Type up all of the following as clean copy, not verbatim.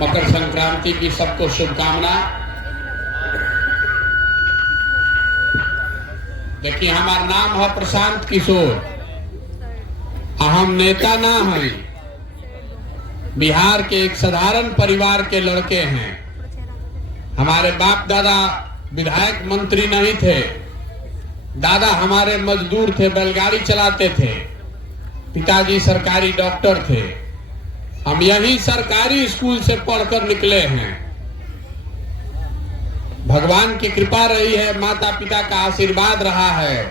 मकर संक्रांति की सबको शुभकामना। देखिए, हमारा नाम है प्रशांत किशोर। हम नेता ना हैं, बिहार के एक साधारण परिवार के लड़के हैं। हमारे बाप दादा विधायक मंत्री नहीं थे, दादा हमारे मजदूर थे, बैलगाड़ी चलाते थे, पिताजी सरकारी डॉक्टर थे। हम यही सरकारी स्कूल से पढ़कर निकले हैं। भगवान की कृपा रही है, माता पिता का आशीर्वाद रहा है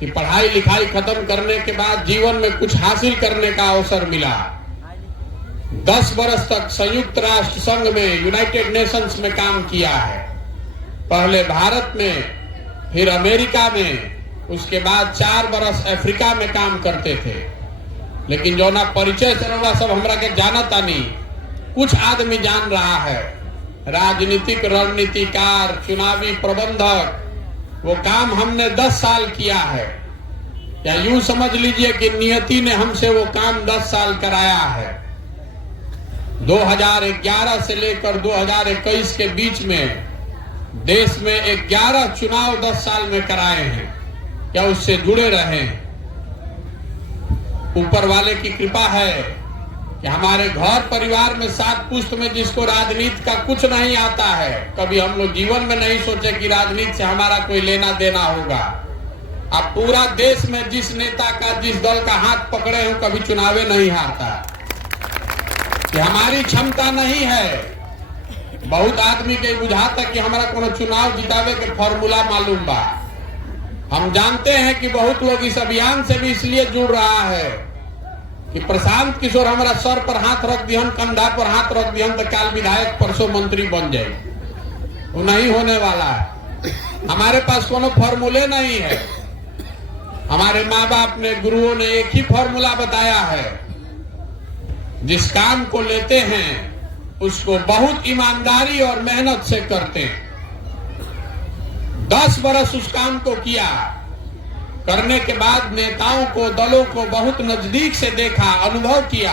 कि पढ़ाई लिखाई खत्म करने के बाद जीवन में कुछ हासिल करने का अवसर मिला। 10 वर्ष तक संयुक्त राष्ट्र संघ में, यूनाइटेड नेशंस में काम किया है। पहले भारत में, फिर अमेरिका में, उसके बाद 4 वर्ष अफ्रीका में काम करते थे। लेकिन जो ना परिचय से रहा सब हमरा के जाना तानी, कुछ आदमी जान रहा है। राजनीतिक रणनीतिकार, चुनावी प्रबंधक, वो काम हमने 10 साल किया है। या यूं समझ लीजिए कि नियति ने हमसे वो काम 10 साल कराया है। 2011 से लेकर 2021 के बीच में देश में 11 चुनाव 10 साल में कराए हैं। क्या उससे जुड़े रहे हैं? ऊपर वाले की कृपा है कि हमारे घर परिवार में 7 पुश्त में जिसको राजनीति का कुछ नहीं आता है, कभी हम लोग जीवन में नहीं सोचे कि राजनीति से हमारा कोई लेना देना होगा। अब पूरा देश में जिस नेता का, जिस दल का हाथ पकड़े हो, कभी चुनावे नहीं हारता। कि हमारी क्षमता नहीं है। बहुत आदमी के बुझाता कि हमारा कोनो चुनाव जितावे के फॉर्मूला मालूम बा। हम जानते हैं कि बहुत लोग इस अभियान से भी इसलिए जुड़ रहा है कि प्रशांत किशोर हमारा सर पर हाथ रख दिहन, कंधा पर हाथ रख दिहन तो काल विधायक, परसों मंत्री बन जाए। वो नहीं होने वाला है। हमारे पास कोनो फॉर्मूले नहीं है। हमारे माँ बाप ने, गुरुओं ने एक ही फॉर्मूला बताया है, जिस काम को लेते हैं उसको बहुत ईमानदारी और मेहनत से करते हैं। 10 वर्ष उस काम को किया। करने के बाद नेताओं को, दलों को बहुत नजदीक से देखा, अनुभव किया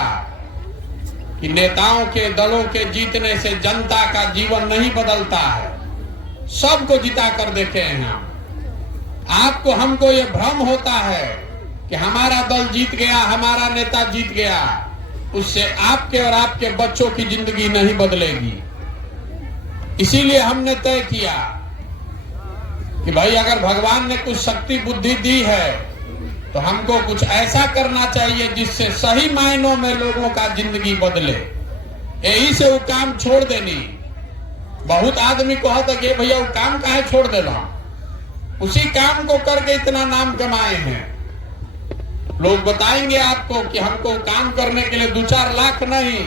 कि नेताओं के, दलों के जीतने से जनता का जीवन नहीं बदलता है। सबको जिता कर देखे हैं हम। आपको, हमको ये भ्रम होता है कि हमारा दल जीत गया, हमारा नेता जीत गया, उससे आपके और आपके बच्चों की जिंदगी नहीं बदलेगी। इसीलिए हमने तय किया कि भाई अगर भगवान ने कुछ शक्ति बुद्धि दी है तो हमको कुछ ऐसा करना चाहिए जिससे सही मायनों में लोगों का जिंदगी बदले। यही से वो काम छोड़ देनी। बहुत आदमी को कहता कि भैया वो काम काहे छोड़ देना, उसी काम को करके इतना नाम कमाए हैं। लोग बताएंगे आपको कि हमको काम करने के लिए 2-4 लाख नहीं,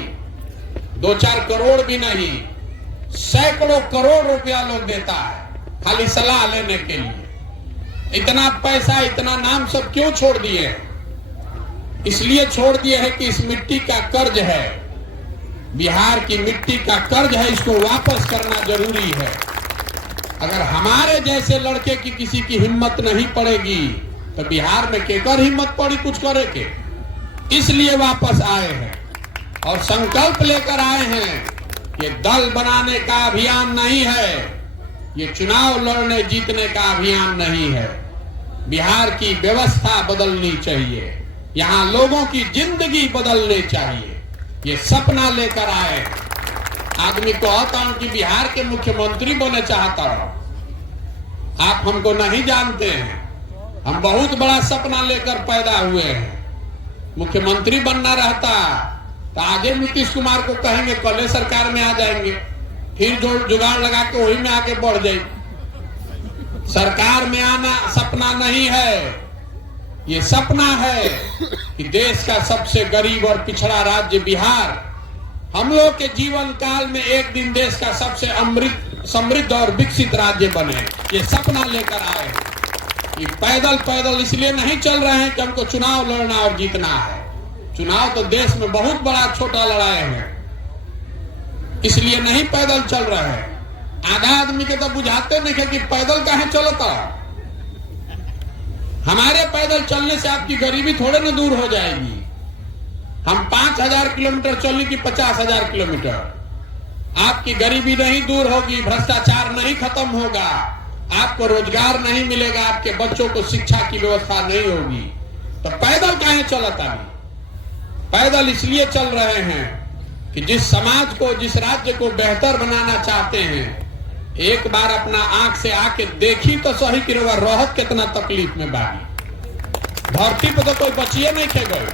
2-4 करोड़ भी नहीं, सैकड़ों करोड़ रुपया लोग देता है खाली सलाह लेने के लिए। इतना पैसा, इतना नाम सब क्यों छोड़ दिए? इसलिए छोड़ दिए है कि इस मिट्टी का कर्ज है, बिहार की मिट्टी का कर्ज है, इसको वापस करना जरूरी है। अगर हमारे जैसे लड़के की किसी की हिम्मत नहीं पड़ेगी तो बिहार में केकर हिम्मत पड़ी कुछ करे के? इसलिए वापस आए हैं और संकल्प लेकर आए हैं। ये दल बनाने का अभियान नहीं है, ये चुनाव लड़ने जीतने का अभियान नहीं है। बिहार की व्यवस्था बदलनी चाहिए, यहाँ लोगों की जिंदगी बदलनी चाहिए। ये सपना लेकर आए। आदमी कहता हूं कि बिहार के मुख्यमंत्री बने चाहता हूं। आप हमको नहीं जानते हैं। हम बहुत बड़ा सपना लेकर पैदा हुए हैं। मुख्यमंत्री बनना रहता तो आगे नीतीश कुमार को कहेंगे कल सरकार में आ जाएंगे, फिर जो जुगाड़ लगा के वही में आगे बढ़ जाए। सरकार में आना सपना नहीं है, ये सपना है कि देश का सबसे गरीब और पिछड़ा राज्य बिहार हम लोग के जीवन काल में एक दिन देश का सबसे समृद्ध और विकसित राज्य बने। ये सपना लेकर आए। ये पैदल पैदल इसलिए नहीं चल रहे हैं कि हमको चुनाव लड़ना और जीतना है। चुनाव तो देश में बहुत बड़ा छोटा लड़ाए हैं, इसलिए नहीं पैदल चल रहे हैं। आधा आदमी के तो बुझाते नहीं कि पैदल काहे चलता। हमारे पैदल चलने से आपकी गरीबी थोड़े ना दूर हो जाएगी। हम 5000 किलोमीटर चलने की 50,000 किलोमीटर। आपकी गरीबी नहीं दूर होगी, भ्रष्टाचार नहीं खत्म होगा, आपको रोजगार नहीं मिलेगा, आपके बच्चों को शिक्षा की व्यवस्था नहीं होगी। तो पैदल काहे चलता नहीं? पैदल इसलिए चल रहे हैं कि जिस समाज को, जिस राज्य को बेहतर बनाना चाहते हैं, एक बार अपना आंख से आके देखी तो सही कि रहत कितना तकलीफ में बागी। धरती पर तो कोई बचिए नहीं खे गए।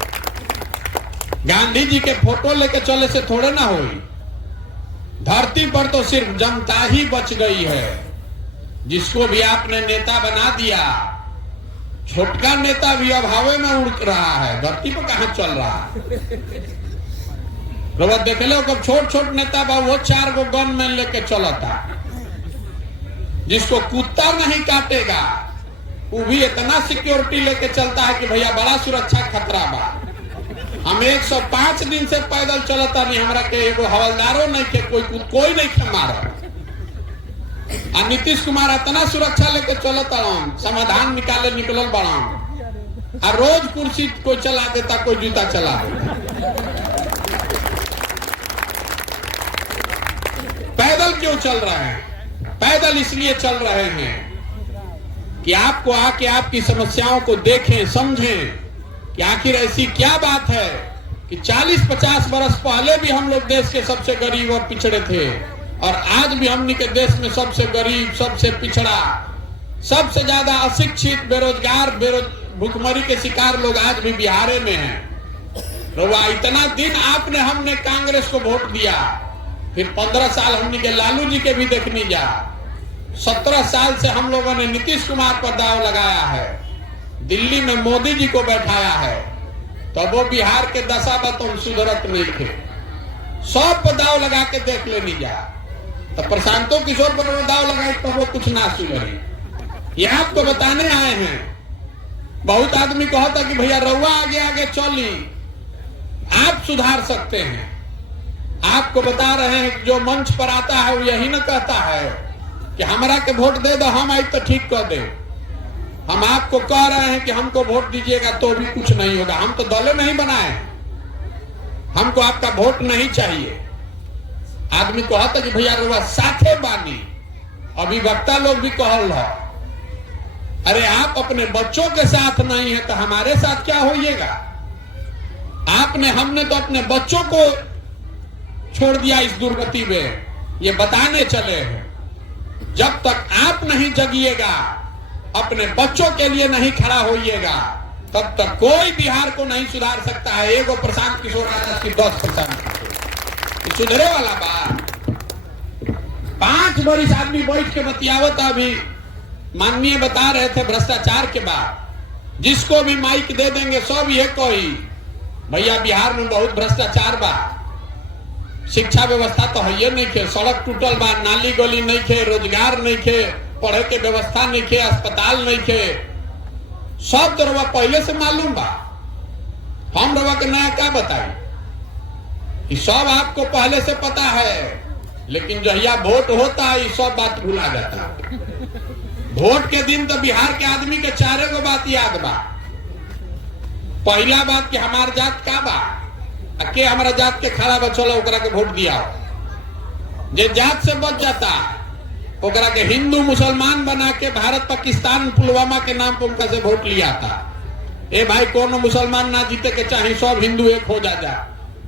गांधी जी के फोटो लेके चले से थोड़े ना होई। धरती पर तो सिर्फ जनता ही बच गई है। जिसको भी आपने नेता बना दिया, छोटका नेता भी अब हवा में उड़ रहा है, धरती पर कहां चल रहा है। रोबत देख लो, कब छोट छोट नेता बा वो 4 गो गन मैन लेके चलता। जिसको कुत्ता नहीं काटेगा वो भी इतना सिक्योरिटी लेके चलता है कि भैया बड़ा सुरक्षा खतरा बा। हम 105 दिन से पैदल चलता नहीं, हमरा के एगो हवलदारों नहीं के, कोई नहीं के मारा। और नीतीश कुमार इतना सुरक्षा लेके चलता, समाधान निकाले निकलल बड़ा, और रोज कुर्सी कोई चला देता, कोई जूता चला देता। पैदल क्यों चल रहे हैं? पैदल इसलिए चल रहे हैं कि आपको आके आपकी समस्याओं को देखें, समझें कि आखिर ऐसी क्या बात है कि 40-50 वर्ष पहले भी हम लोग देश के सबसे गरीब और पिछड़े थे, और आज भी हमनी के देश में सबसे गरीब, सबसे पिछड़ा, सबसे ज्यादा अशिक्षित, बेरोजगार, भुखमरी के शिकार लोग आज भी बिहार में हैं। तो वह इतना दिन आपने हमने कांग्रेस को वोट दिया, फिर 15 साल हमने के लालू जी के भी देखनी जा, 17 साल से हम लोगों ने नीतीश कुमार पर दाव लगाया है, दिल्ली में मोदी जी को बैठाया है, तो वो बिहार के दशा बतौन सुधरत नहीं थे। सब पर दाव लगा के देख लेनी जा, तो प्रशांतो किशोर पर दाव लगाए तो वो कुछ ना सुधरी। ये आपको बताने आए हैं। बहुत आदमी कहता कि भैया रउआ आगे आगे चली, आप सुधार सकते हैं। आपको बता रहे हैं कि जो मंच पर आता है वो यही न कहता है कि हमरा के वोट दे दो, हम आई तो ठीक कर दे। हम आपको कह रहे हैं कि हमको वोट दीजिएगा तो भी कुछ नहीं होगा। हम तो दल नहीं बनाए, हमको आपका वोट नहीं चाहिए। आदमी कहता कि भैया रुआ साथे बानी, अभिवक्ता लोग भी कहल रहा, अरे आप अपने बच्चों के साथ नहीं है तो हमारे साथ क्या होइएगा? आपने, हमने तो अपने बच्चों को छोड़ दिया इस दुर्गति में, ये बताने चले हैं। जब तक आप नहीं जगिएगा, अपने बच्चों के लिए नहीं खड़ा होइएगा, तब तक कोई बिहार को नहीं सुधार सकता है। एगो प्रशांत किशोर राजा की 10% सुधरे वाला बात। 5 बरिस आदमी बैठ के बतियावत। अभी माननीय बता रहे थे भ्रष्टाचार के बाद, जिसको भी माइक दे देंगे सब ये कही भैया बिहार में बहुत भ्रष्टाचार बा, शिक्षा व्यवस्था तो है नहीं खे, सड़क टूटल बा, नाली गली नहीं खे, रोजगार नहीं खे, पढ़े के व्यवस्था नहीं खे, अस्पताल नहीं खे। सब तो रवा पहले से मालूम बा। हम रवा के नया क्या बताई? ये सब आपको पहले से पता है, लेकिन जहिया वोट होता है ये सब बात भुला जाता है। वोट के दिन तो बिहार के आदमी के 4 गो बात याद बा। पहला बात कि हमार जात का बा, के हमारा जात के खड़ा बचल ओकरा के वोट दिया। जे जात से बच जाता ओकरा के हिंदू मुसलमान बना के भारत पाकिस्तान पुलवामा के नाम पर उनका से वोट लिया था। ए भाई कोनो मुसलमान ना जीते के चाहे, सब हिंदू एक हो जा।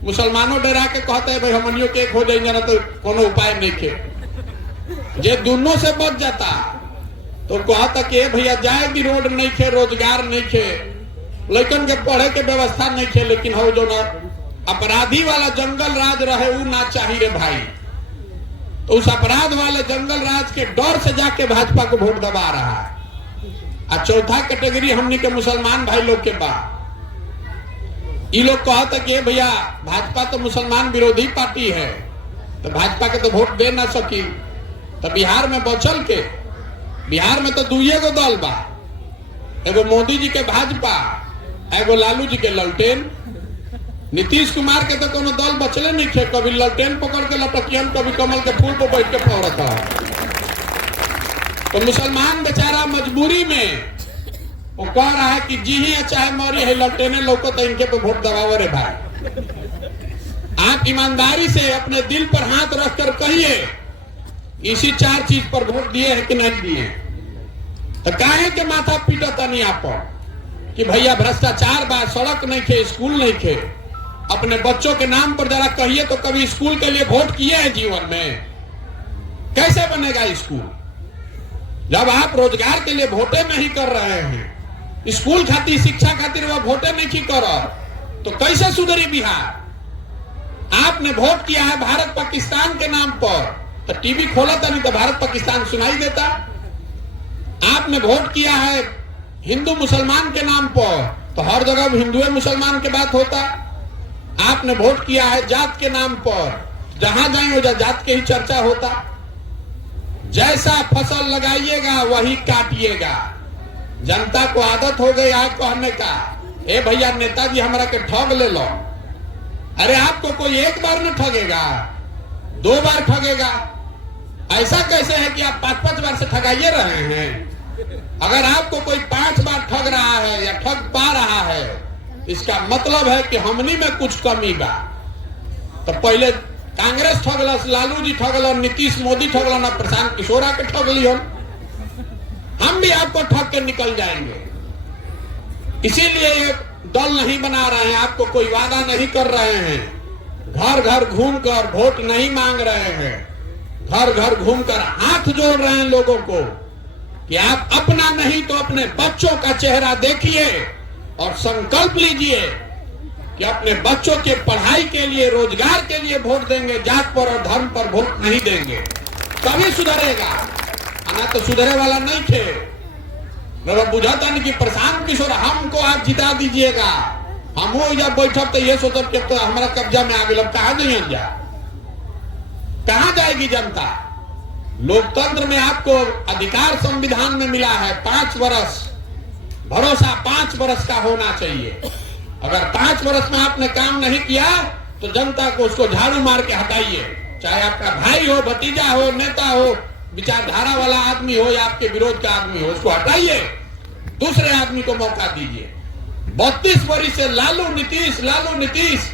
मुसलमानों डरा के कहते हैं भाई हमनियों के एक हो जाएंगे ना तो कोनो उपाय नहीं खे। जे दोनों से बच जाता तो कहता कि भैया जाए भी रोड नहीं खे, रोजगार नहीं खे, लेकिन के पढ़े के व्यवस्था नहीं खे, लेकिन हो जो ना अपराधी वाला जंगल राज रहे वो ना चाहिए रे भाई। तो उस अपराध वाले जंगल राज के डर से जाके भाजपा को वोट दबा रहा है। और चौथा कैटेगरी हमने के मुसलमान भाई लोग के बाद ये लोग कहता कि भैया भाजपा तो मुसलमान विरोधी पार्टी है, तो भाजपा के तो वोट दे ना सकी। तो बिहार में बचल के, बिहार में तो 2 गो दल बा, एगो मोदी जी के भाजपा, एगो लालू जी के ललटेन। नीतीश कुमार के तो कोनो दल बचले नहीं थे, कभी ललटेन पकड़ के लटकियन, कभी कमल के फूल पर बैठ के पौड़ता है। तो मुसलमान बेचारा मजबूरी में वो कह रहा है कि जी ही चाहे मरी है, ललटेने लोको तो इनके पे वोट दबाओ रे भाई। आप ईमानदारी से अपने दिल पर हाथ रखकर कहिए, इसी 4 चीज पर वोट दिए है कि नहीं दिए। तो काहे के माथा पीटता नहीं आप कि भैया भ्रष्टाचार बा, सड़क नहीं खे, स्कूल नहीं खे। अपने बच्चों के नाम पर जरा कहिए तो कभी स्कूल के लिए वोट किए हैं जीवन में? कैसे बनेगा स्कूल जब आप रोजगार के लिए वोटे नहीं कर रहे हैं? स्कूल खातिर, शिक्षा खातिर वह वोटे नहीं कर, तो कैसे सुधरी बिहार? आपने वोट किया है भारत पाकिस्तान के नाम पर, तो टीवी खोला था नहीं तो भारत पाकिस्तान सुनाई देता। आपने वोट किया है हिंदू मुसलमान के नाम पर, तो हर जगह हिंदू मुसलमान की बात होता। आपने वोट किया है जात के नाम पर, जहां जाए हो जात के ही चर्चा होता। जैसा फसल लगाइएगा वही काटिएगा। जनता को आदत हो गई आज कहने का, ए भैया नेताजी हमारा के ठग ले लो। अरे आपको कोई एक बार न ठगेगा, 2 बार ठगेगा। ऐसा कैसे है कि आप 5-5 बार से ठगाइए रहे हैं? अगर आपको कोई 5 बार ठग रहा है या ठग पा रहा है, इसका मतलब है कि हमनी में कुछ कमी बा। तो पहले कांग्रेस ठगलस, लालू जी ठगल, नीतीश मोदी ठगल, ना प्रशांत किशोर के ठग लियो। हम भी आपको ठग के निकल जाएंगे। इसीलिए ये दल नहीं बना रहे हैं, आपको कोई वादा नहीं कर रहे हैं, घर घर घूमकर वोट नहीं मांग रहे हैं, घर घर घूमकर हाथ जोड़ रहे हैं लोगों को कि आप अपना नहीं तो अपने बच्चों का चेहरा देखिए और संकल्प लीजिए कि अपने बच्चों के पढ़ाई के लिए, रोजगार के लिए वोट देंगे, जात पर और धर्म पर वोट नहीं देंगे, तभी सुधरेगा। ना तो सुधरे वाला नहीं थे। बुझाता नहीं कि प्रशांत किशोर हमको आप जिता दीजिएगा, हम जब बैठक तो ये सोचब कि तो हमारा कब्जा में आ गया, कहा जाइए जा, कहा जाएगी जनता? लोकतंत्र में आपको अधिकार संविधान में मिला है 5 वर्ष, भरोसा 5 वर्ष का होना चाहिए। अगर 5 वर्ष में आपने काम नहीं किया तो जनता को उसको झाड़ू मार के हटाइए। चाहे आपका भाई हो, भतीजा हो, नेता हो, विचारधारा वाला आदमी हो या आपके विरोध का आदमी हो, उसको हटाइए, दूसरे आदमी को मौका दीजिए। 32 वर्ष से लालू नीतीश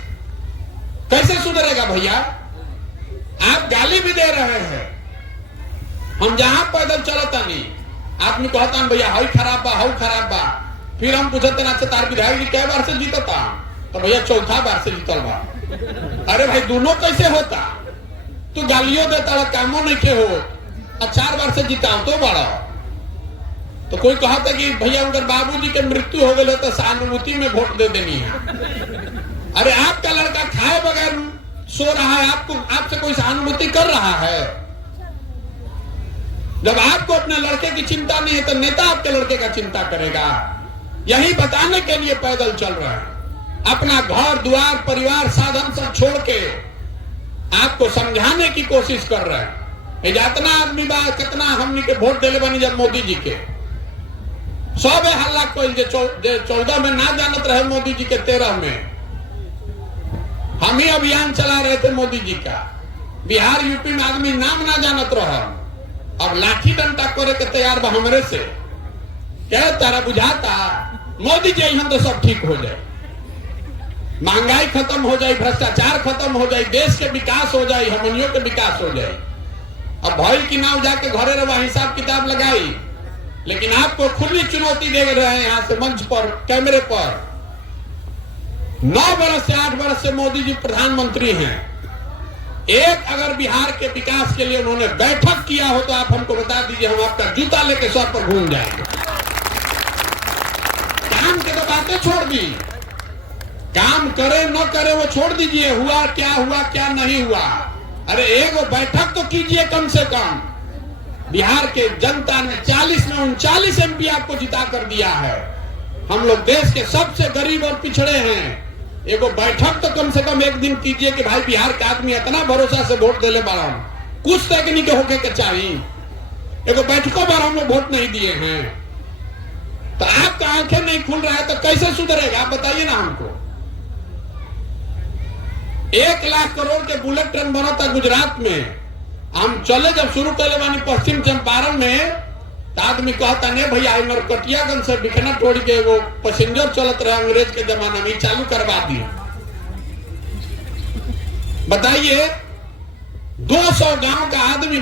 कैसे सुधरेगा भैया? आप गाली भी दे रहे हैं। हम जहां पैदल चलता नहीं, आदमी कहता भैया हई खराब बा, हऊ खराब बा। फिर हम पूछते ना तार विधायक जी कै बार से जीतता? तो भैया 4था बार से जीतल बा। अरे भाई दोनों कैसे होता? तू गालियों देता, कामों नहीं के हो, 4 बार से जीता तो बड़ा। तो कोई कहता कि भैया उनके बाबूजी के मृत्यु हो गए तो सहानुभूति में वोट दे देनी है। अरे आपका लड़का खाए बगैर सो रहा है, आपसे कोई सहानुभूति कर रहा है? जब आपको अपने लड़के की चिंता नहीं है तो नेता आपके लड़के का चिंता करेगा। यही बताने के लिए पैदल चल रहे हैं। अपना घर द्वार परिवार साधन सब छोड़ के आपको समझाने की कोशिश कर रहे हैं। जितना आदमी बा, कितना हमनी के वोट दिले बनी जब मोदी जी के 100 हल्ला कोई 14 में ना जानत रहे मोदी जी के, 13 में हम ही अभियान चला रहे थे मोदी जी का। बिहार यूपी में आदमी नाम ना जानत रहा, अब लाठी डंडा करे के तैयार बा हमरे से। क्या तारा बुझाता मोदी जी हम तो सब ठीक हो जाए, महंगाई खत्म हो जाए, भ्रष्टाचार खत्म हो जाए, देश के विकास हो जाए, हमनियों के विकास हो जाए। अब भइल की नाव जाके घरे रवा हिसाब किताब लगाई, लेकिन आपको खुली चुनौती दे रहे हैं यहां से मंच पर, कैमरे पर। 9 वर्ष से 8 वर्ष से मोदी जी प्रधानमंत्री हैं। एक अगर बिहार के विकास के लिए उन्होंने बैठक किया हो तो आप हमको बता दीजिए, हम आपका जूता लेके सर पर घूम जाएंगे। काम के तो बातें छोड़ दी, काम करे न करे वो छोड़ दीजिए, हुआ क्या नहीं हुआ। अरे एक बैठक तो कीजिए कम से कम। बिहार के जनता ने 40 में 39 MP आपको जिता कर दिया है। हम लोग देश के सबसे गरीब और पिछड़े हैं। एगो बैठक तो कम से कम एक दिन कीजिए कि भाई बिहार के आदमी इतना भरोसा से वोट देले बारा, कुछ तकनीक होके के चाहिए। एगो बैठकों बार हम लोग वोट नहीं दिए हैं, तो आपका आंखें नहीं खुल रहा है तो कैसे सुधरेगा? आप बताइए ना हमको। 1 लाख करोड़ के बुलेट ट्रेन बना था गुजरात में। हम चले जब शुरू करे बानी पश्चिम चंपारण में, तो आदमी कहता नहीं भैया नरकटियागंज से बिखना तोड़ के वो पैसेंजर चलत रहे अंग्रेज के जमाना में, चालू करवा दिए। बताइए 200 गांव का आदमी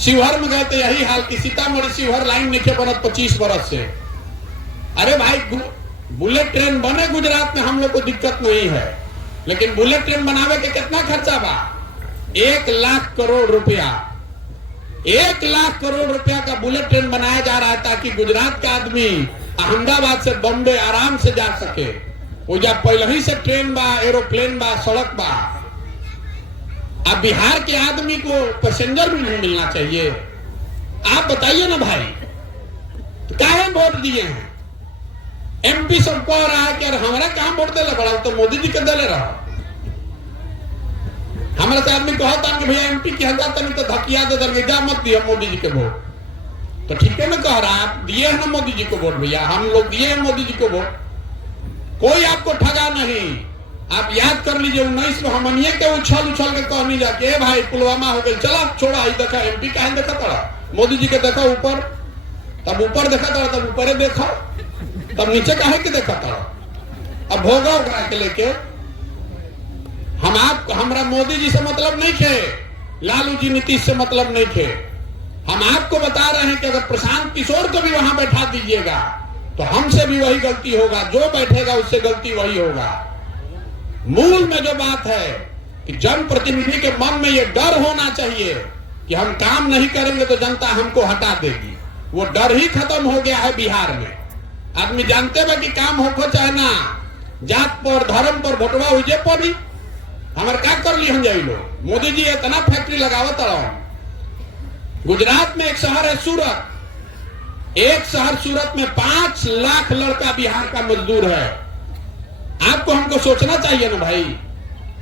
शिवहर में गए थे, यही हाल की सीतामढ़ी शिवहर लाइन नीचे बनत 25 बरस से। अरे भाई बुलेट ट्रेन बने गुजरात में, हम लोग को दिक्कत नहीं है, लेकिन बुलेट ट्रेन बनावे के कितना खर्चा बा? 1 लाख करोड़ रुपया। 1 लाख करोड़ रुपया का बुलेट ट्रेन बनाया जा रहा है ताकि गुजरात का आदमी अहमदाबाद से बॉम्बे आराम से जा सके। वो जब पहले ही से ट्रेन बा, एरोप्लेन बा, सड़क बा। अब बिहार के आदमी को पैसेंजर भी नहीं मिलना चाहिए? आप बताइए ना भाई, तो काहे वोट दिए हैं? एमपी सब कह रहा है कि यार हमारा काम वोट देला बड़ा, तो मोदी जी के देले रहो। हमारे से आदमी कहता कि भैया एमपी की हजार तक तो धकिया दे देंगे, जा मत दिया मोदी जी के वोट। तो ठीक है ना, कह रहा है आप दिए है ना मोदी जी को वोट, भैया हम लोग दिए हैं मोदी जी को वोट, कोई आपको ठगा नहीं। आप याद कर लीजिए 19 में हमनिए के उछल के कहनी जाके भाई पुलवामा हो गई, चला छोड़ा ही देखा एमपी का देखा पड़ा, मोदी जी के देखा ऊपर, तब ऊपर देखा था, तब ऊपर देखा, तब नीचे काहे के देखा था। अब भोगा उगरा के लेके हमरा मोदी जी से मतलब नहीं थे, लालू जी नीतीश से मतलब नहीं थे। हम आपको बता रहे हैं कि अगर प्रशांत किशोर को भी वहां बैठा दीजिएगा तो हमसे भी वही गलती होगा, जो बैठेगा उससे गलती वही होगा। मूल में जो बात है कि जनप्रतिनिधि के मन में ये डर होना चाहिए कि हम काम नहीं करेंगे तो जनता हमको हटा देगी। वो डर ही खत्म हो गया है बिहार में। आदमी जानते हुए कि काम होको चाहे ना, जात पर धर्म पर भोटवा हुए पड़ी, हमारे क्या कर ली हम जाइलो। मोदी जी इतना फैक्ट्री लगावत रहो। गुजरात में एक शहर है सूरत, एक शहर सूरत में 5 लाख लड़का बिहार का मजदूर है। आपको हमको सोचना चाहिए ना भाई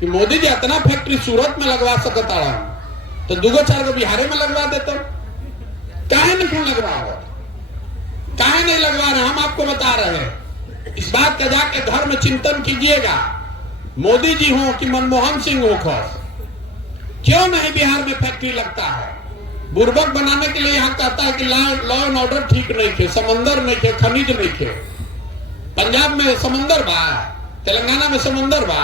कि मोदी जी इतना फैक्ट्री सूरत में लगवा सकता है, तो 2-4 बिहार में लगवा देते। काहे नहीं लगवा, काहे नहीं लगवा रहे? हम आपको बता रहे हैं, इस बात का जाके घर में चिंतन कीजिएगा। मोदी जी हो कि मनमोहन सिंह हो, खास क्यों नहीं बिहार में फैक्ट्री लगता है? बुर्बक बनाने के लिए यहाँ कहता है कि लॉ एंड ऑर्डर ठीक नहीं थे, समंदर नहीं थे, खनिज नहीं थे। पंजाब में समंदर बा, तेलंगाना में समंदर बा।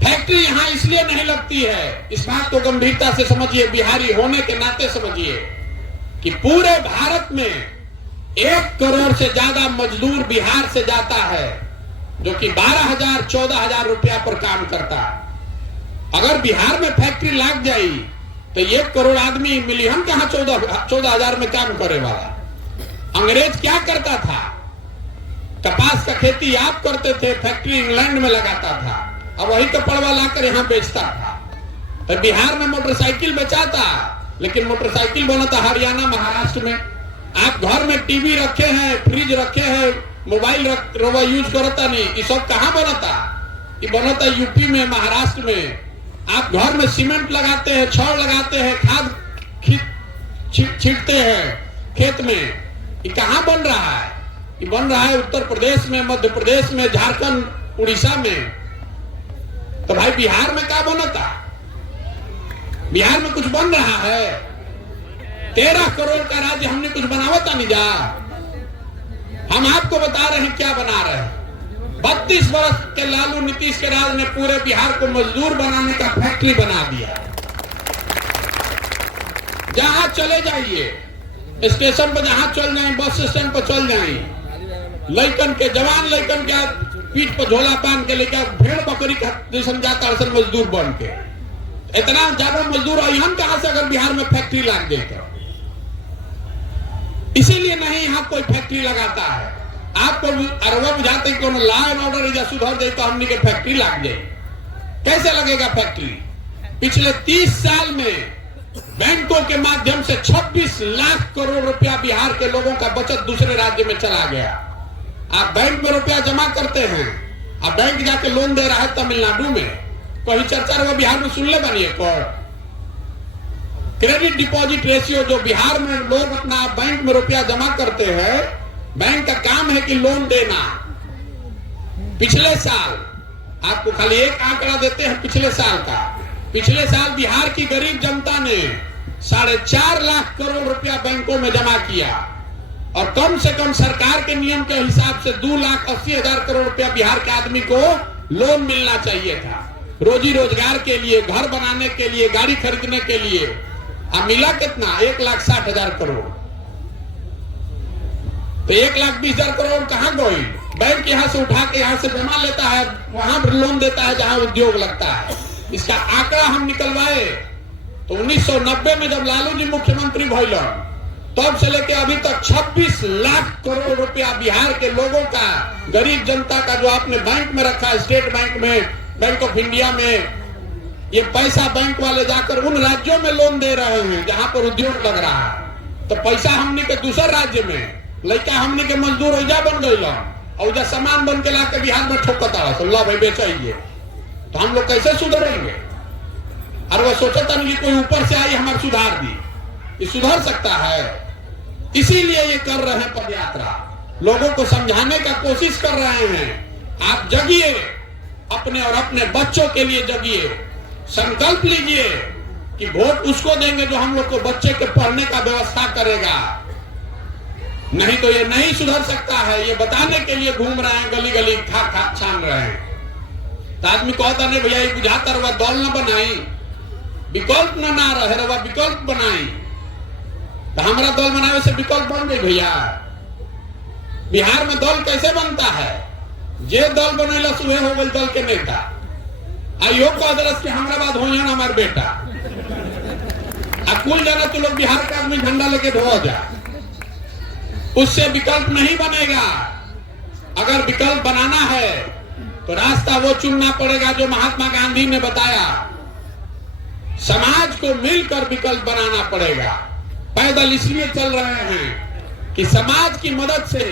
फैक्ट्री यहाँ इसलिए नहीं लगती है, इस बात को गंभीरता से समझिए, बिहारी होने के नाते समझिए कि पूरे भारत में 1 करोड़ से ज्यादा मजदूर बिहार से जाता है, जो कि 12,000-14,000 रुपया पर काम करता है। अगर बिहार में फैक्ट्री लग जाए तो 1 करोड़ आदमी मिलियन कहां 14,000 में काम करे वाला। अंग्रेज क्या करता था? कपास का खेती आप करते थे, फैक्ट्री इंग्लैंड में लगाता था, अब वही कपड़वा लाकर यहाँ बेचता था। तो बिहार में मोटरसाइकिल बेचाता, लेकिन मोटरसाइकिल बनता हरियाणा महाराष्ट्र में। आप घर में टीवी रखे हैं, फ्रिज रखे हैं, मोबाइल यूज करता नहीं, ये सब कहाँ बनता? ये बनता यूपी में, महाराष्ट्र में। आप घर में सीमेंट लगाते हैं, छड़ लगाते हैं, खाद छींटते हैं खेत में, ये कहाँ बन रहा है? ये बन रहा है उत्तर प्रदेश में, मध्य प्रदेश में, झारखंड, उड़ीसा में। तो भाई बिहार में क्या बनता? बिहार में कुछ बन रहा है? 13 करोड़ का राज्य, हमने कुछ बनावता नहीं जा। हम आपको बता रहे हैं क्या बना रहे हैं। 32 वर्ष के लालू नीतीश के राज ने पूरे बिहार को मजदूर बनाने का फैक्ट्री बना दिया। जहां चले जाइए, स्टेशन पर जहां चल जाए, बस स्टैंड पर चल जाए, लड़कन के, जवान लड़कन के पीठ पर झोला बांध के लेकर भेड़ बकरी का जैसन जाता है मजदूर बन के। इतना ज्यादा मजदूर आई हम कहां से अगर बिहार में फैक्ट्री लग जाए तो? इसीलिए नहीं यहाँ कोई फैक्ट्री लगाता है। आपको अरबा बुझाते कि लॉ एंड ऑर्डर सुधर जाए तो हमने के फैक्ट्री लग जाए। कैसे लगेगा फैक्ट्री? पिछले 30 साल में बैंकों के माध्यम से 26 लाख करोड़ रुपया बिहार के लोगों का बचत दूसरे राज्य में चला गया। आप बैंक में रुपया जमा करते हैं, आप बैंक जाके लोन दे रहा है तमिलनाडु में, कोई चर्चा वो बिहार में सुन ले बनिए। क्रेडिट डिपॉजिट रेशियो जो बिहार में लोग अपना बैंक में रुपया जमा करते हैं, बैंक का काम है कि लोन देना। पिछले साल आपको खाली एक आंकड़ा देते हैं पिछले साल का। पिछले साल बिहार की गरीब जनता ने 4.5 लाख करोड़ रुपया बैंकों में जमा किया और कम से कम सरकार के नियम के हिसाब से 2,80,000 करोड़ रुपया बिहार के आदमी को लोन मिलना चाहिए था, रोजी रोजगार के लिए, घर बनाने के लिए, गाड़ी खरीदने के लिए। अब मिला कितना? 1,60,000 करोड़। तो 1,20,000 करोड़ कहां गई? बैंक यहां से उठा के यहां से जमा लेता है, वहां पर लोन देता है जहां उद्योग लगता है। इसका आंकड़ा हम निकलवाए तो 1990 में जब लालू जी मुख्यमंत्री भइलन, तब से लेके अभी तक 26 लाख करोड़ रुपया बिहार के लोगों का, गरीब जनता का, जो आपने बैंक में रखा है, स्टेट बैंक में, बैंक ऑफ इंडिया में, ये पैसा बैंक वाले जाकर उन राज्यों में लोन दे रहे हैं जहां पर उद्योग लग रहा है। तो पैसा हमने के दूसरे राज्य में लड़का, हमने के मजदूर ओजा बन गई, और उजा सामान बन के लाके बिहार में ठोकता है, ला भाई बेचेंगे। तो हम लोग कैसे सुधरेंगे? और वो सोचता नहीं कि कोई ऊपर से आई हमारे सुधार दी, ये सुधर सकता है? इसीलिए ये कर रहे हैं पदयात्रा, लोगों को समझाने का कोशिश कर रहे हैं। आप जगिए, अपने और अपने बच्चों के लिए जगिए, संकल्प लीजिए कि वोट उसको देंगे जो हम लोग को बच्चे के पढ़ने का व्यवस्था करेगा। नहीं तो ये नहीं सुधर सकता है। ये बताने के लिए घूम रहे हैं, गली गली खाक खाक छान रहे हैं। तो आदमी कहता नहीं भैया ये बुझाता रहा, दल न बनाई, विकल्प न ना रहे रहा, विकल्प बनाई। तो हमारा दल बनावे से विकल्प बन गई भैया। बिहार में दल कैसे बनता है? जे दल बनेला सुबह हो गई दल के नेता। आयोग को अदरस के हमारा बात हो हमारे बेटा अकुल जाना, तो लोग बिहार का आदमी झंडा लेके धो जा, उससे विकल्प नहीं बनेगा। अगर विकल्प बनाना है तो रास्ता वो चुनना पड़ेगा जो महात्मा गांधी ने बताया। समाज को मिलकर विकल्प बनाना पड़ेगा। पैदल इसलिए चल रहे हैं कि समाज की मदद से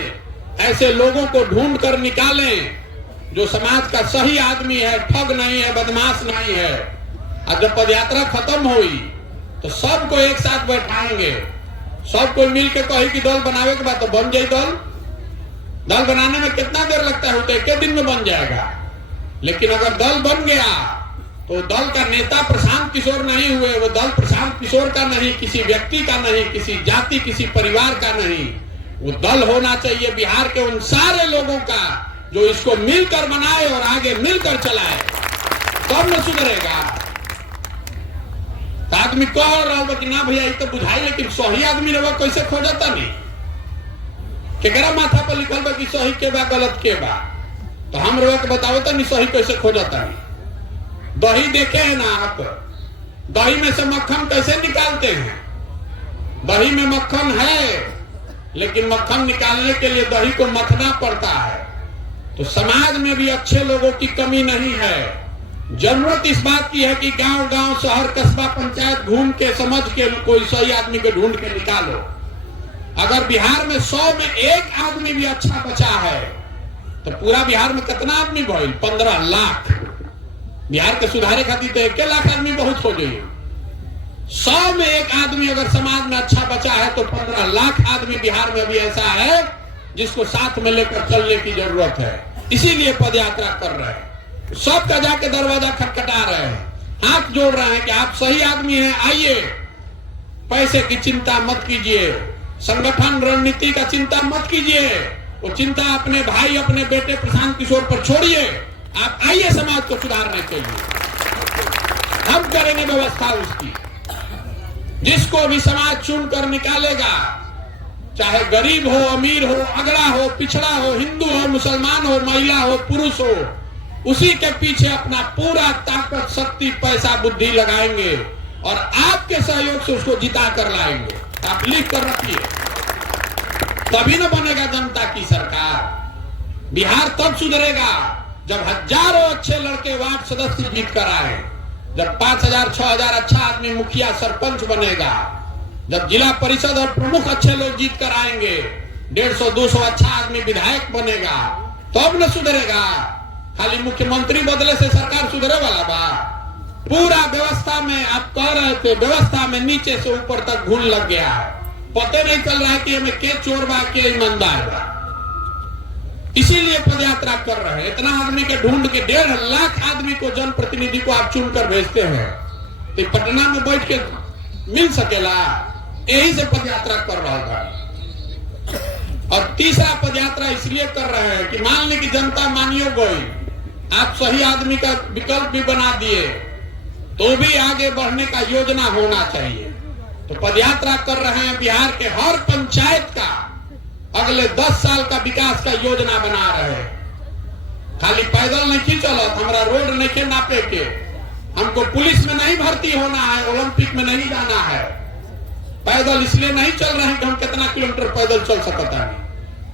ऐसे लोगों को ढूंढ कर निकालें जो समाज का सही आदमी है, ठग नहीं है, बदमाश नहीं है। और जब पदयात्रा खत्म हुई तो सबको एक साथ बैठाएंगे, सबको मिल के कही कि दल बनावे के बाद तो बन जाए दल। दल बनाने में कितना देर लगता है? तो एक दिन में बन जाएगा। लेकिन अगर दल बन गया तो दल का नेता प्रशांत किशोर नहीं हुए, वो दल प्रशांत किशोर का नहीं, किसी व्यक्ति का नहीं, किसी जाति, किसी परिवार का नहीं। वो दल होना चाहिए बिहार के उन सारे लोगों का जो इसको मिलकर बनाए और आगे मिलकर चलाए, तब न सुधरेगा। तो आदमी कह रहा होगा कि ना भैया ये तो बुझाई, लेकिन सही आदमी रहा कैसे खोजता नहीं? केकरा माथा पर लिखल बा कि सही के बा गलत के बा? तो हम रवा के बताओ तो नहीं सही कैसे खोजता नहीं। दही देखे हैं ना आप, दही में से मक्खन कैसे निकालते हैं? दही में मक्खन है, लेकिन मक्खन निकालने के लिए दही को मथना पड़ता है। तो समाज में भी अच्छे लोगों की कमी नहीं है। जरूरत इस बात की है कि गांव गांव, शहर, कस्बा, पंचायत घूम के समझ के कोई सही आदमी को ढूंढ के निकालो। अगर बिहार में 100 में 1 आदमी भी अच्छा बचा है तो पूरा बिहार में कितना आदमी भइल? 15 लाख। बिहार के सुधारे खातिर तो 1 लाख आदमी बहुत हो जाइए। 100 में 1 आदमी अगर समाज में अच्छा बचा है तो 15 लाख आदमी बिहार में भी ऐसा है जिसको साथ में लेकर चलने की जरूरत है। इसीलिए पदयात्रा कर रहे हैं, सबका जाके दरवाजा खटखटा रहे हैं, हाथ जोड़ रहे हैं कि आप सही आदमी हैं, आइए। पैसे की चिंता मत कीजिए, संगठन रणनीति का चिंता मत कीजिए, वो चिंता अपने भाई, अपने बेटे प्रशांत किशोर पर छोड़िए। आप आइए समाज को सुधारने के लिए, हम करेंगे व्यवस्था उसकी। जिसको भी समाज चुनकर निकालेगा, चाहे गरीब हो, अमीर हो, अगड़ा हो, पिछड़ा हो, हिंदू हो, मुसलमान हो, महिला हो, पुरुष हो, उसी के पीछे अपना पूरा ताकत, शक्ति, पैसा, बुद्धि लगाएंगे और आपके सहयोग से उसको जिता कर लाएंगे। आप लिख कर रखिए, तभी न बनेगा जनता की सरकार। बिहार तब सुधरेगा जब हजारों अच्छे लड़के वार्ड सदस्य जीत कर आए, जब 5,000 6,000 अच्छा आदमी मुखिया सरपंच बनेगा, जब जिला परिषद और प्रमुख अच्छे लोग जीत कर आएंगे, 150-200 अच्छा आदमी विधायक बनेगा, तब न सुधरेगा। खाली मुख्यमंत्री बदले से सरकार सुधरे वाला बा? पूरा व्यवस्था में, आप कह रहे थे व्यवस्था में नीचे से ऊपर तक घुन लग गया है। पता नहीं चल रहा है कि हमें के चोर बा के ईमानदार बा। इसीलिए पदयात्रा कर रहे हैं। इतना आदमी के ढूंढ के 1.5 लाख आदमी को, जनप्रतिनिधि को आप चुनकर भेजते हैं तो पटना में बैठ के मिल सकेला? यही से पदयात्रा कर रहा था। और तीसरा पदयात्रा इसलिए कर रहे हैं कि मान ली कि जनता मानियो गई आप सही आदमी का विकल्प भी बना दिए, तो भी आगे बढ़ने का योजना होना चाहिए। तो पदयात्रा कर रहे हैं, बिहार के हर पंचायत का अगले 10 साल का विकास का योजना बना रहे हैं। खाली पैदल नहीं चलत, हमारा रोड नहीं नापे के, हमको पुलिस में नहीं भर्ती होना है, ओलंपिक में नहीं जाना है। पैदल इसलिए नहीं चल रहे हैं कि हम कितना किलोमीटर पैदल चल सकता है।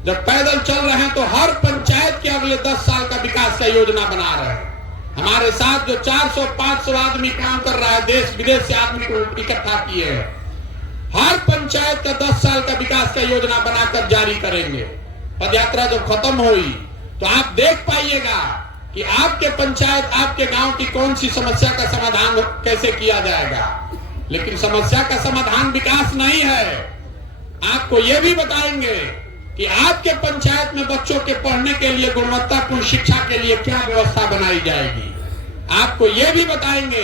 जब पैदल चल रहे हैं तो हर पंचायत के अगले 10 साल का विकास का योजना बना रहे हैं। हमारे साथ जो 400-500 आदमी काम कर रहा है, देश विदेश से आदमी को इकट्ठा किए हैं, हर पंचायत का 10 साल का विकास का योजना बनाकर जारी करेंगे। पदयात्रा जब खत्म हुई तो आप देख पाइएगा कि आपके पंचायत, आपके गांव की कौन सी समस्या का समाधान कैसे किया जाएगा। लेकिन समस्या का समाधान विकास नहीं है। आपको यह भी बताएंगे कि आपके पंचायत में बच्चों के पढ़ने के लिए, गुणवत्तापूर्ण शिक्षा के लिए क्या व्यवस्था बनाई जाएगी। आपको यह भी बताएंगे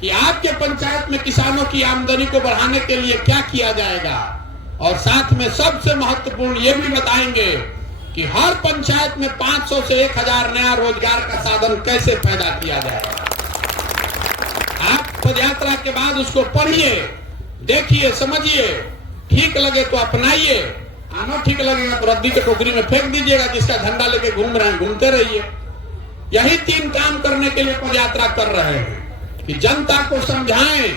कि आपके पंचायत में किसानों की आमदनी को बढ़ाने के लिए क्या किया जाएगा। और साथ में सबसे महत्वपूर्ण यह भी बताएंगे कि हर पंचायत में 500 से 1000 नया रोजगार का साधन कैसे पैदा किया जाएगा। आप पदयात्रा के बाद उसको पढ़िए, देखिए, समझिए, ठीक लगे तो अपनाइए, आना ठीक लगेगा तो रद्दी के टोकरी में फेंक दीजिएगा। जिसका झंडा लेके घूम रहे हैं, घूमते रहिए। यही 3 काम करने के लिए पदयात्रा कर रहे हैं कि जनता को समझाएं,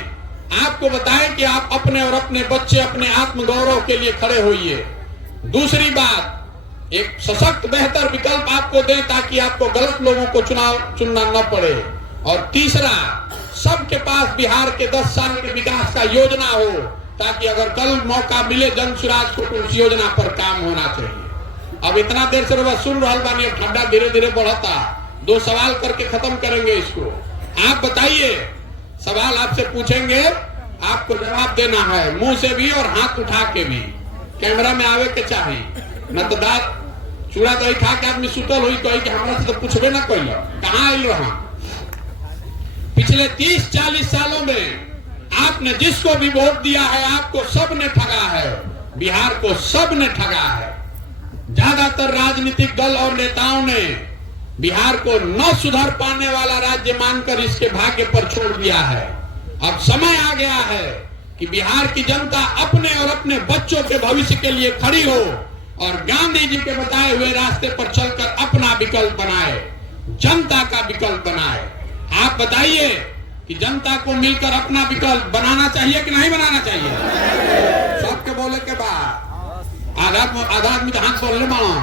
आपको बताएं कि आप अपने और अपने बच्चे, अपने आत्मगौरव के लिए खड़े होइए। दूसरी बात, एक सशक्त बेहतर विकल्प आपको दें ताकि आपको गलत लोगों को चुनाव चुनना न पड़े। और तीसरा, सबके पास बिहार के 10 साल के विकास का योजना हो, ताकि अगर कल मौका मिले जन सुराज को तो उस योजना पर काम होना चाहिए। अब इतना देर से रोज सुन रहा बानी, अब ठंडा धीरे धीरे बढ़ता। 2 सवाल करके खत्म करेंगे इसको। आप बताइए, सवाल आपसे पूछेंगे, आपको जवाब देना है, मुंह से भी और हाथ उठा के भी। कैमरा में आवे के चाहिए, न तो दांत चूड़ा दही खा के आदमी सुतल हुई कही कि हमरा से तो पूछबे ना कैल, कहाँ आयल रहा। पिछले 30-40 सालों में आपने जिसको भी वोट दिया है, आपको सबने ठगा है, बिहार को सबने ठगा है। ज्यादातर राजनीतिक दल और नेताओं ने बिहार को न सुधर पाने वाला राज्य मानकर इसके भाग्य पर छोड़ दिया है। अब समय आ गया है कि बिहार की जनता अपने और अपने बच्चों के भविष्य के लिए खड़ी हो और गांधी जी के बताए हुए रास्ते पर चलकर अपना विकल्प बनाए, जनता का विकल्प बनाए। आप बताइए कि जनता को मिलकर अपना विकल्प बनाना चाहिए कि नहीं बनाना चाहिए। सबके बोले के बाद आधा आदमी तो हाथ बोलने मानो,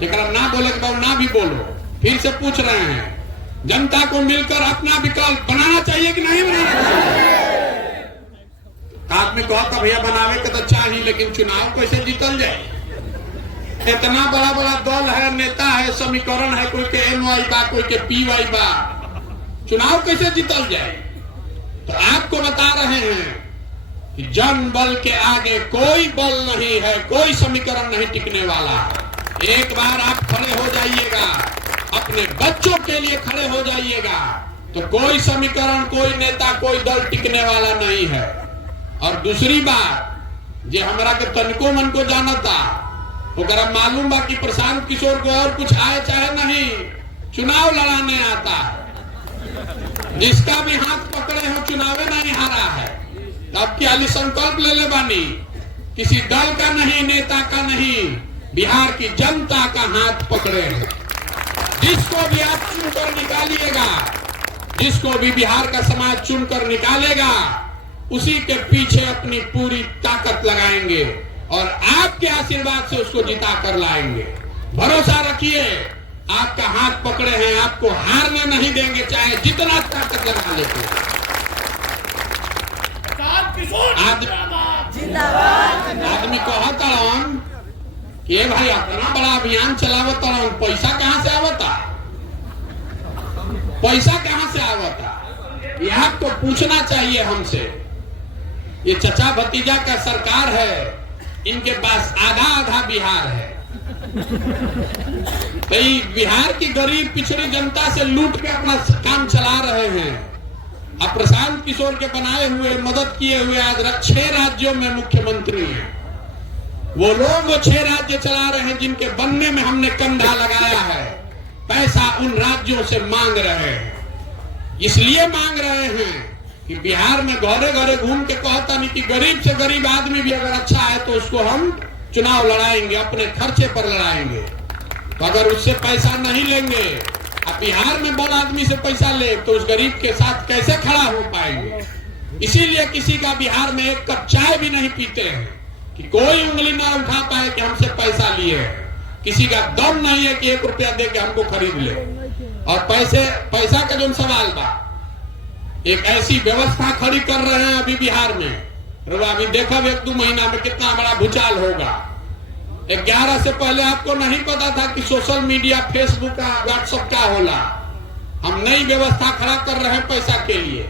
जरा ना बोले के बाद ना भी बोलो। फिर से पूछ रहे हैं, जनता को मिलकर अपना विकल्प बनाना चाहिए कि नहीं बनाना चाहिए। आदमी कहता भैया बनावे के तो चाहिए, लेकिन चुनाव कैसे जीतल जाए। इतना बड़ा बड़ा दल है, नेता है, समीकरण है, कोई के NY बा, कोई के PY बा, चुनाव कैसे जीतल जाए। तो आपको बता रहे हैं कि जन बल के आगे कोई बल नहीं है, कोई समीकरण नहीं टिकने वाला। एक बार आप खड़े हो जाइएगा, अपने बच्चों के लिए खड़े हो जाइएगा, तो कोई समीकरण, कोई नेता, कोई दल टिकने वाला नहीं है। और दूसरी बात, जो हमारा के तनिको मन को जानता, तो मालूम बा कि प्रशांत किशोर को और कुछ आए चाहे नहीं, चुनाव लड़ाने आता है। जिसका भी हाथ पकड़े हो, चुनावे नहीं हारा है। अब क्या संकल्प ले ले बानी, किसी दल का नहीं, नेता का नहीं, बिहार की जनता का हाथ पकड़े हैं। जिसको भी आप चुनकर निकालिएगा, जिसको भी बिहार का समाज चुनकर निकालेगा, उसी के पीछे अपनी पूरी ताकत लगाएंगे और आपके आशीर्वाद से उसको जिता कर लाएंगे। भरोसा रखिए, आपका हाथ पकड़े हैं, आपको हारने नहीं देंगे, चाहे जितना ताकत लगा लेते। आदमी कहता कि भाई इतना बड़ा अभियान चलावत, पैसा कहाँ से आवता, पैसा कहाँ से आवता, ये आपको पूछना चाहिए हमसे। ये चचा भतीजा का सरकार है, इनके पास आधा आधा बिहार है। कई बिहार की गरीब पिछड़ी जनता से लूट के अपना काम चला रहे हैं। अब प्रशांत किशोर के बनाए हुए, मदद किए हुए आज 6 राज्यों में मुख्यमंत्री हैं। वो लोग वो 6 राज्य चला रहे हैं जिनके बनने में हमने कंधा लगाया है। पैसा उन राज्यों से मांग रहे हैं। इसलिए मांग रहे हैं कि बिहार में घरे घरे घूम के कहता नहीं कि गरीब से गरीब आदमी भी अगर अच्छा है तो उसको हम चुनाव लड़ाएंगे, अपने खर्चे पर लड़ाएंगे। तो अगर उससे पैसा नहीं लेंगे, अब बिहार में बड़ा आदमी से पैसा ले तो उस गरीब के साथ कैसे खड़ा हो पाएंगे। इसीलिए किसी का बिहार में एक कप चाय भी नहीं पीते हैं कि कोई उंगली ना उठा पाए कि हमसे पैसा लिए। किसी का दम नहीं है कि 1 रुपया दे के हमको खरीद ले। और पैसा का जो सवाल बा, एक ऐसी व्यवस्था खड़ी कर रहे हैं अभी बिहार में, अभी देखा 1-2 महीना में कितना बड़ा भूचाल होगा। 11 से पहले आपको नहीं पता था कि सोशल मीडिया, फेसबुक का, व्हाट्सएप क्या होला। हम नई व्यवस्था खड़ा कर रहे हैं पैसा के लिए,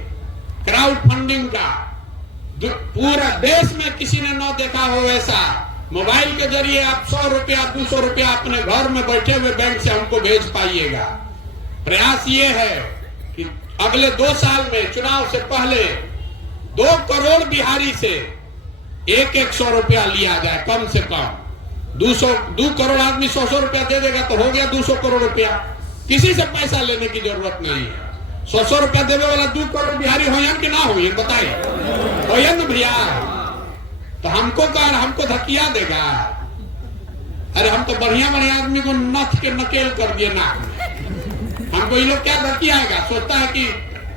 क्राउड फंडिंग का। पूरा देश में किसी ने न देखा हो वैसा। मोबाइल के जरिए आप 100 रुपया 200 रुपया अपने घर में बैठे हुए बैंक से हमको भेज पाइएगा। प्रयास ये है कि अगले 2 साल में चुनाव से पहले 2 करोड़ बिहारी से 100 रुपया लिया जाए कम से कम। 2 करोड़ आदमी 100 रुपया दे देगा तो हो गया 200 करोड़ रुपया। किसी से पैसा लेने की जरूरत नहीं है। 100 रुपया देने वाला 2 करोड़ बिहारी हो कि ना हो, बताइए। हो ना भैया? तो हमको धकिया देगा। अरे हम तो बढ़िया आदमी को नथ के नकेल कर दिए नाक में। हमको ये लोग क्या धकियाएगा? सोचता है कि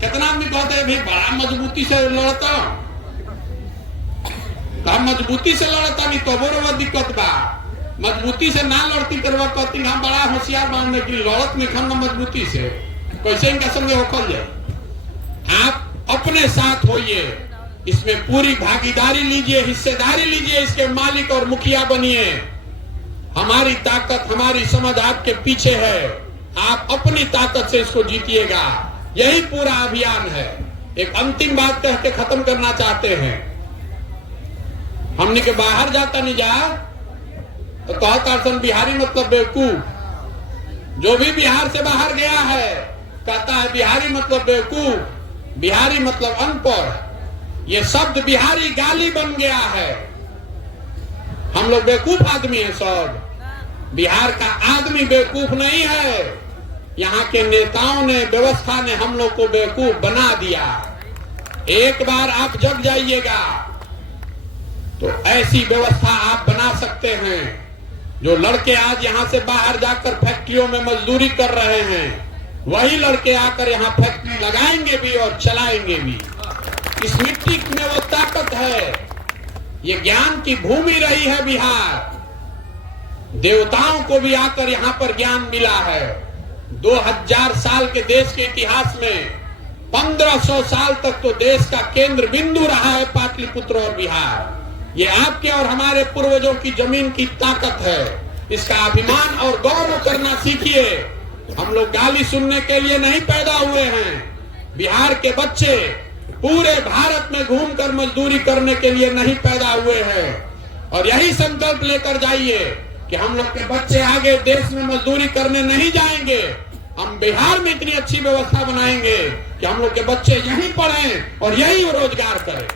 कितना आदमी कहते हैं भाई बड़ा मजबूती से लड़ता, तो हम मजबूती से लड़ता नहीं तो बोरो दिक्कत बा। मजबूती से ना लड़ती करवा कहती हम बड़ा होशियार मानने की लड़त में खन मजबूती से कैसे इनका संगे होकर जाए। आप अपने साथ होइए, इसमें पूरी भागीदारी लीजिए, हिस्सेदारी लीजिए, इसके मालिक और मुखिया बनिए। हमारी ताकत, हमारी समझ आपके पीछे है। आप अपनी ताकत से इसको जीतिएगा। यही पूरा अभियान है। एक अंतिम बात कह के खत्म करना चाहते हैं। हमने के बाहर जाता नहीं जा तो कहता बिहारी मतलब बेवकूफ। जो भी बिहार से बाहर गया है कहता है बिहारी मतलब बेवकूफ, बिहारी मतलब अनपढ़। ये शब्द बिहारी गाली बन गया है। हम लोग बेवकूफ आदमी हैं सब। बिहार का आदमी बेवकूफ नहीं है। यहाँ के नेताओं ने, व्यवस्था ने हम लोग को बेवकूफ बना दिया। एक बार आप जग जाइएगा तो ऐसी व्यवस्था आप बना सकते हैं। जो लड़के आज यहाँ से बाहर जाकर फैक्ट्रियों में मजदूरी कर रहे हैं, वही लड़के आकर यहाँ फैक्ट्री लगाएंगे भी और चलाएंगे भी। इस मिट्टी में वो ताकत है। ये ज्ञान की भूमि रही है बिहार। देवताओं को भी आकर यहाँ पर ज्ञान मिला है। 2000 साल के देश के इतिहास में 1500 साल तक तो देश का केंद्र बिंदु रहा है पाटलिपुत्र और बिहार। ये आपके और हमारे पूर्वजों की जमीन की ताकत है। इसका अभिमान और गौरव करना सीखिए। हम लोग गाली सुनने के लिए नहीं पैदा हुए हैं। बिहार के बच्चे पूरे भारत में घूमकर मजदूरी करने के लिए नहीं पैदा हुए हैं। और यही संकल्प लेकर जाइए कि हम लोग के बच्चे आगे देश में मजदूरी करने नहीं जाएंगे। हम बिहार में इतनी अच्छी व्यवस्था बनाएंगे कि हम लोग के बच्चे यहीं पढ़ें और यहीं रोजगार करें।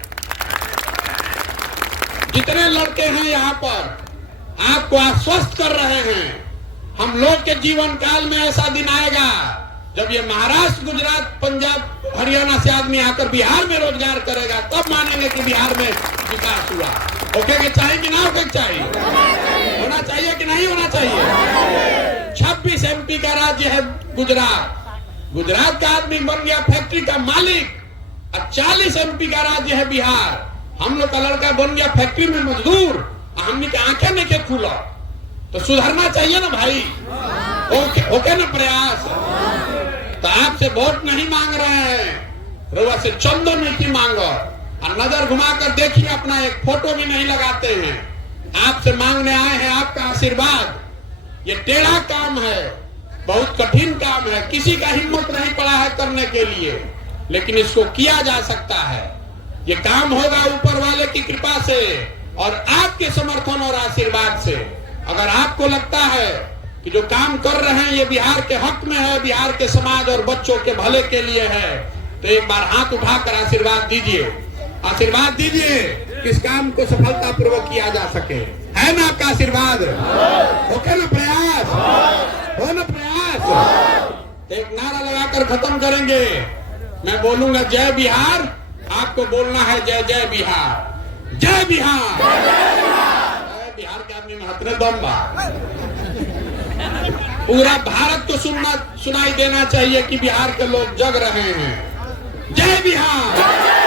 जितने लड़के हैं यहाँ पर आपको आश्वस्त कर रहे हैं, हम लोग के जीवन काल में ऐसा दिन आएगा जब ये महाराष्ट्र, गुजरात, पंजाब, हरियाणा से आदमी आकर बिहार में रोजगार करेगा, तब मानेंगे कि बिहार में विकास हुआ। ओके के चाहिए कि ना ओके चाहिए? होना चाहिए कि नहीं होना चाहिए? 26 MP का राज्य है गुजरात। गुजरात का आदमी बन गया फैक्ट्री का मालिक। और 40 MP का राज्य है बिहार। हम लोग का लड़का बन गया फैक्ट्री में मजदूर। हमने की आंखें नहीं खुला। तो सुधरना चाहिए ना भाई। ओके ना प्रयास। तो आपसे वोट नहीं मांग रहे हैं, रउआ से चंदो नहीं मांगो। और नजर घुमाकर देखिए, अपना एक फोटो भी नहीं लगाते हैं। आपसे मांगने आए हैं आपका आशीर्वाद। ये टेढ़ा काम है, बहुत कठिन काम है, किसी का हिम्मत नहीं पड़ा है करने के लिए, लेकिन इसको किया जा सकता है। ये काम होगा ऊपर वाले की कृपा से और आपके समर्थन और आशीर्वाद से। अगर आपको लगता है कि जो काम कर रहे हैं ये बिहार के हक में है, बिहार के समाज और बच्चों के भले के लिए है, तो एक बार हाथ उठाकर आशीर्वाद दीजिए। आशीर्वाद दीजिए कि इस काम को सफलता पूर्वक किया जा सके। है ना आपका आशीर्वाद? ओके ना प्रयास? हो ना प्रयास? एक नारा लगाकर खत्म करेंगे। मैं बोलूंगा जय बिहार, आपको बोलना है जय जय बिहार, जय बिहार। जय बिहार के आदमी में हतरे दम बा। पूरा भारत को सुनाई देना चाहिए कि बिहार के लोग जग रहे हैं। जय बिहार।